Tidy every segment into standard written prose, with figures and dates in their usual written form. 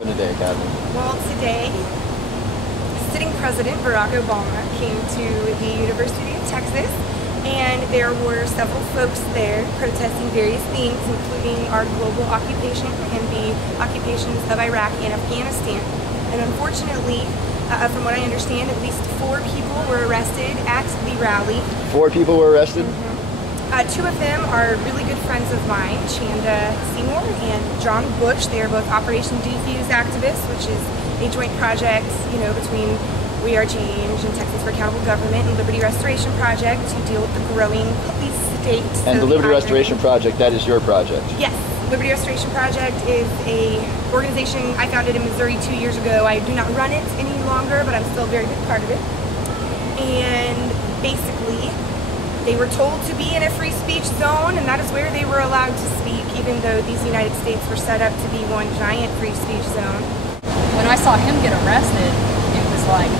Today, Catherine? Well, today, sitting President Barack Obama came to the University of Texas, and there were several folks there protesting various things, including our global occupation and the occupations of Iraq and Afghanistan. And unfortunately, from what I understand, at least 4 people were arrested at the rally. 4 people were arrested? Two of them are really good friends of mine, Chanda Seymour and John Bush. They are both Operation Defuse activists, which is a joint project, between We Are Change and Texas for Accountable Government and Liberty Restoration Project to deal with the growing police state. And the Liberty Restoration Project, that is your project? Yes. Liberty Restoration Project is a organization I founded in Missouri 2 years ago. I do not run it any longer, but I'm still a very big part of it. And basically, they were told to be in a free speech zone, and that is where they were allowed to speak, even though these United States were set up to be one giant free speech zone. When I saw him get arrested, it was like,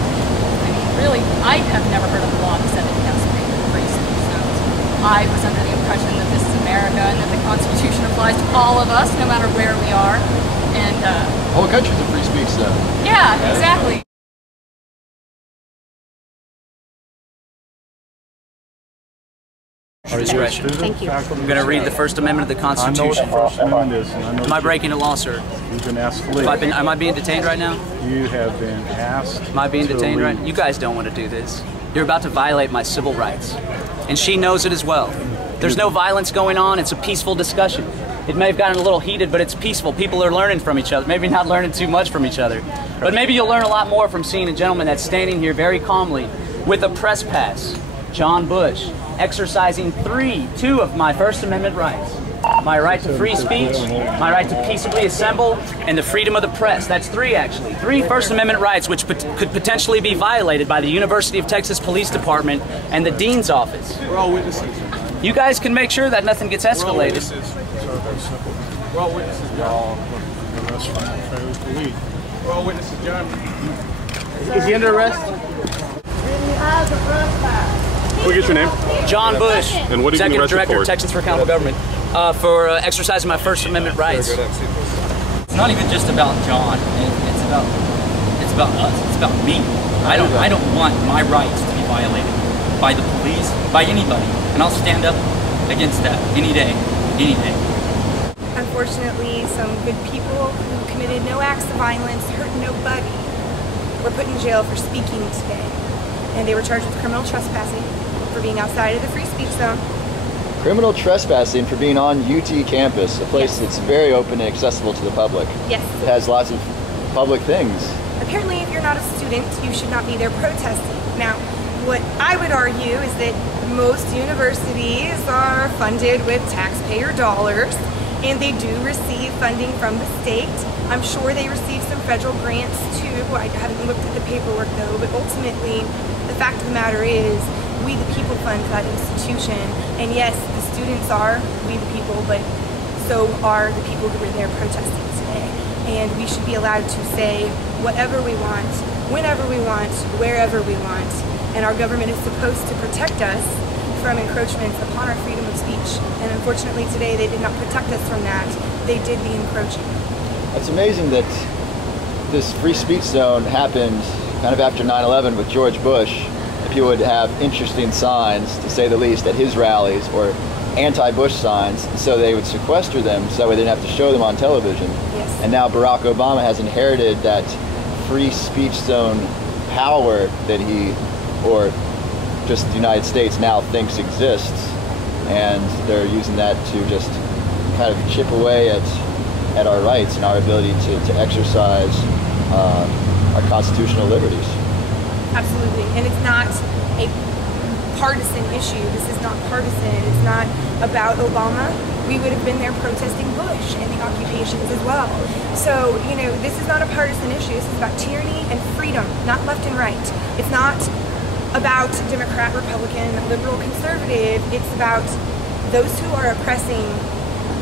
really, I have never heard of a law that said that he has to be in free speech zones. I was under the impression that this is America and that the Constitution applies to all of us, no matter where we are. And the whole country's a free speech zone. Yeah, exactly. Thank you. I'm going to read the First Amendment of the Constitution. I know what the First Amendment is. And I know am I breaking the law, sir? You've been asked to leave. Am I being detained right now? You have been asked. Am I being detained leave. right? You guys don't want to do this. You're about to violate my civil rights. And she knows it as well. There's no violence going on. It's a peaceful discussion. It may have gotten a little heated, but it's peaceful. People are learning from each other. Maybe not learning too much from each other. But maybe you'll learn a lot more from seeing a gentleman that's standing here very calmly with a press pass, John Bush, exercising 2 of my First Amendment rights. My right to free speech, my right to peaceably assemble, and the freedom of the press. That's 3, actually. 3 First Amendment rights which could potentially be violated by the University of Texas Police Department and the Dean's Office. We're all witnesses. You guys can make sure that nothing gets escalated. We're all witnesses. We're all witnesses, John. We're all witnesses, John. Is he under arrest? We'll get your name. John Bush, And what are you Executive arrested Director for? of Texas for Accountable Government, for exercising my First Amendment rights. It's not even just about John. It's about us. It's about me. I don't want my rights to be violated by the police, by anybody, and I'll stand up against that any day, any day. Unfortunately, some good people who committed no acts of violence, hurt nobody, were put in jail for speaking today. And they were charged with criminal trespassing for being outside of the free speech zone. Criminal trespassing for being on UT campus, a place that's very open and accessible to the public. Yes. It has lots of public things. Apparently, if you're not a student, you should not be there protesting. Now, what I would argue is that most universities are funded with taxpayer dollars, and they do receive funding from the state. I'm sure they receive some federal grants too. I haven't looked at the paperwork though, but ultimately, the fact of the matter is, we the people fund that institution. And yes, the students are we the people, but so are the people who were there protesting today. And we should be allowed to say whatever we want, whenever we want, wherever we want. And our government is supposed to protect us from encroachments upon our freedom of speech. And unfortunately today they did not protect us from that. They did the encroaching. It's amazing that this free speech zone happened kind of after 9/11 with George Bush. People would have interesting signs, to say the least, at his rallies, or anti-Bush signs, so they would sequester them so that way they didn't have to show them on television. Yes. And now Barack Obama has inherited that free speech zone power that he, or just the United States now thinks exists, and they're using that to just kind of chip away at our rights and our ability to exercise our constitutional liberties. Absolutely, and it's not a partisan issue. This is not partisan. It's not about Obama. We would have been there protesting Bush and the occupations as well. So, this is not a partisan issue. This is about tyranny and freedom, not left and right. It's not about Democrat, Republican, liberal, conservative. It's about those who are oppressing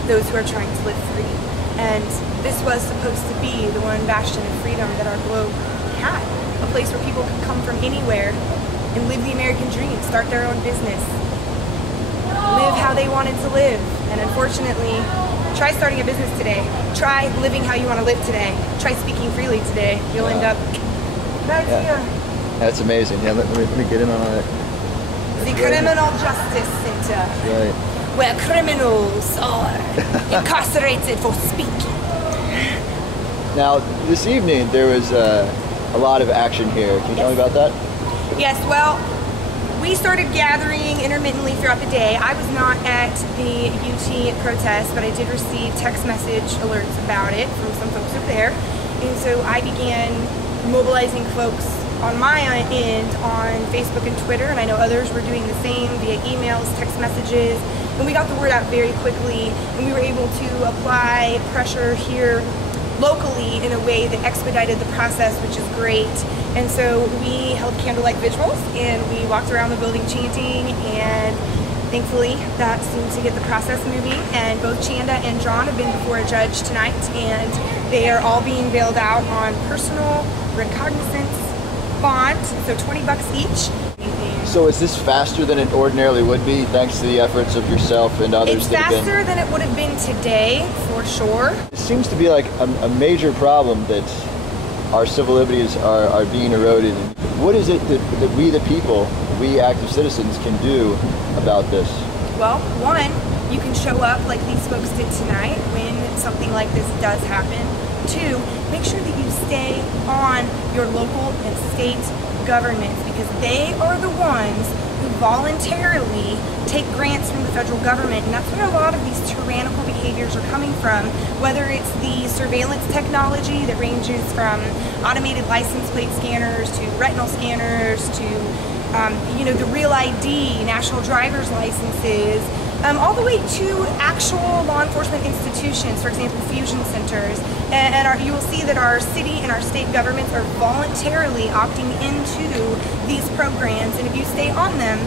those who are trying to live free. And this was supposed to be the one bastion of freedom that our globe had. A place where people could come from anywhere and live the American dream, start their own business, live how they wanted to live. And unfortunately, Try starting a business today. Try living how you want to live today. Try speaking freely today. You'll end up... That's amazing. Yeah, let me get in on it. The Criminal Justice Center. Right. Where criminals are incarcerated for speaking. Now, this evening there was a lot of action here. Can you tell me about that? Yes, well, we started gathering intermittently throughout the day. I was not at the UT protest, but I did receive text message alerts about it from some folks over there. And so I began mobilizing folks on my end on Facebook and Twitter, and I know others were doing the same via emails, text messages, and we got the word out very quickly, and we were able to apply pressure here locally in a way that expedited the process, which is great. And so we held candlelight vigils and we walked around the building chanting, and thankfully that seemed to get the process moving. And both Chanda and John have been before a judge tonight, and they are all being bailed out on personal recognizance bond, so $20 each. So is this faster than it ordinarily would be, thanks to the efforts of yourself and others? It's faster than it would have been today, for sure. It seems to be like a major problem that our civil liberties are being eroded. What is it that we the people, we active citizens, can do about this? Well, one, you can show up like these folks did tonight when something like this does happen. Two, make sure that you stay on your local and state governments, because they are the ones who voluntarily take grants from the federal government, and that's where a lot of these tyrannical behaviors are coming from, whether it's the surveillance technology that ranges from automated license plate scanners to retinal scanners to the Real ID, national driver's licenses, all the way to actual law enforcement institutions, for example, fusion centers. And you will see that our city and our state governments are voluntarily opting into these programs, and if you stay on them,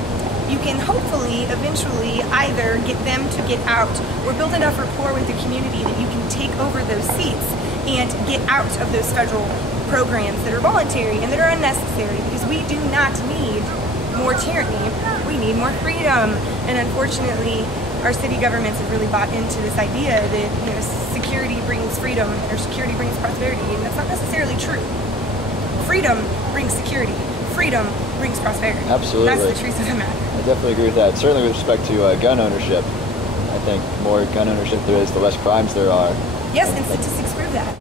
you can hopefully eventually either get them to get out or build enough rapport with the community that you can take over those seats and get out of those federal programs that are voluntary and that are unnecessary, because we do not need more tyranny, we need more freedom. And unfortunately, our city governments have really bought into this idea that security brings freedom or security brings prosperity, and that's not necessarily true. Freedom brings security. Freedom brings prosperity. Absolutely. That's the truth of the matter. I definitely agree with that. Certainly with respect to gun ownership. I think the more gun ownership there is, the less crimes there are. Yes, and statistics prove that.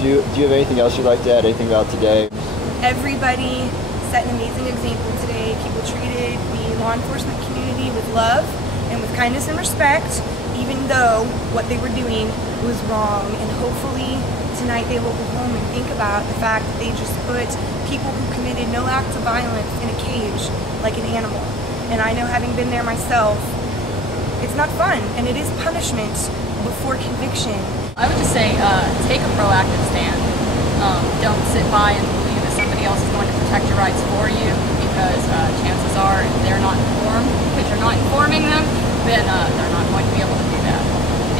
Do you have anything else you'd like to add? Anything about today? Everybody set an amazing example today. People treated the law enforcement community with love and with kindness and respect, even though what they were doing was wrong. And hopefully tonight they will go home and think about the fact that they just put people who committed no acts of violence in a cage like an animal. And I know, having been there myself, it's not fun, and it is punishment before conviction. I would just say take a proactive stand. Don't sit by and believe that somebody else is going to protect your rights for you, because chances are if they're not informed, because you're not informing them, then they're not going to be able to do that.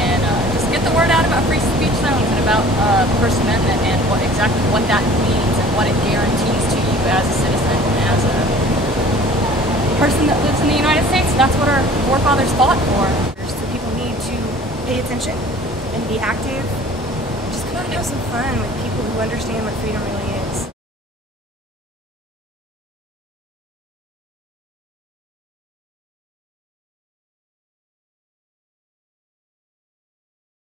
And just get the word out about free speech zones and about the First Amendment and exactly what that means and what it guarantees to you as a citizen and as a person that lives in the United States. That's what our forefathers fought for. So people need to pay attention and be active. Just come out and have some fun with people who understand what freedom really is.